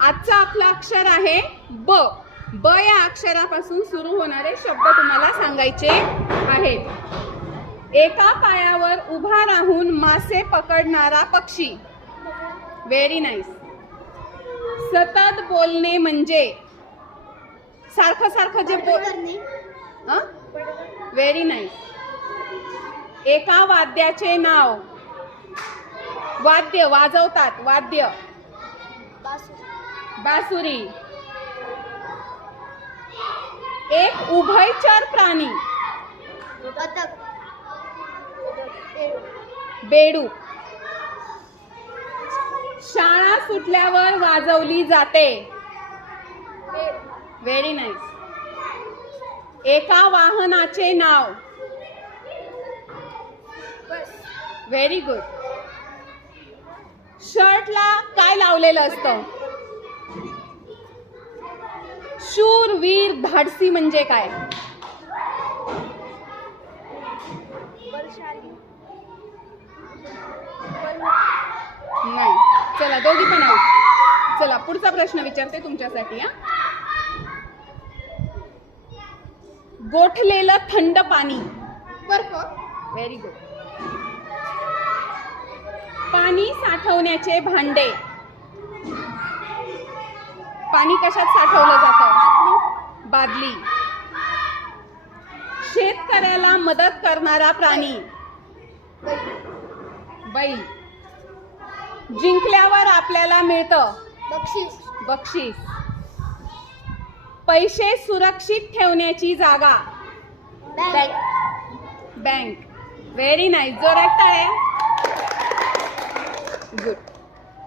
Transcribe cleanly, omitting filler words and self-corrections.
आजचं आपलं अक्षर आहे ब. ब या अक्षरापासून सुरू होणारे शब्द तुम्हाला सांगायचे आहेत. एका पायावर उभा राहून मासे पकडणारा पक्षी. Very nice. सतत बोलणे म्हणजे सारखं सारखं जे व्हेरी नाईस. एका वाद्याचे नाव. वाद्य वाजवतात. वाद्य बासुरी. एक उभयचर प्राणी. बेडूक. शाळा सुटल्यावर वाजवली जाते. Very nice. एका वाहनाचे नाव. Very good. शर्टला काय लावलेलं असतं? शूर, वीर, धाडसी म्हणजे काय? नाही. चला दोघी पण आहोत. चला पुढचा प्रश्न विचारते तुमच्यासाठी. गोठलेलं थंड पाणी. बर्फ. Very good. पाणी साठवण्याचे भांडे. पाणी कशात साठवलं जातं? बादली. शेतकऱ्याला मदत करणारा प्राणी. बैल. जिंकल्यावर आपल्याला मिळतं बक्षीस. पैसे सुरक्षित ठेवण्याची जागा. बँक. Very nice. जोरात टाळ्या. गुड.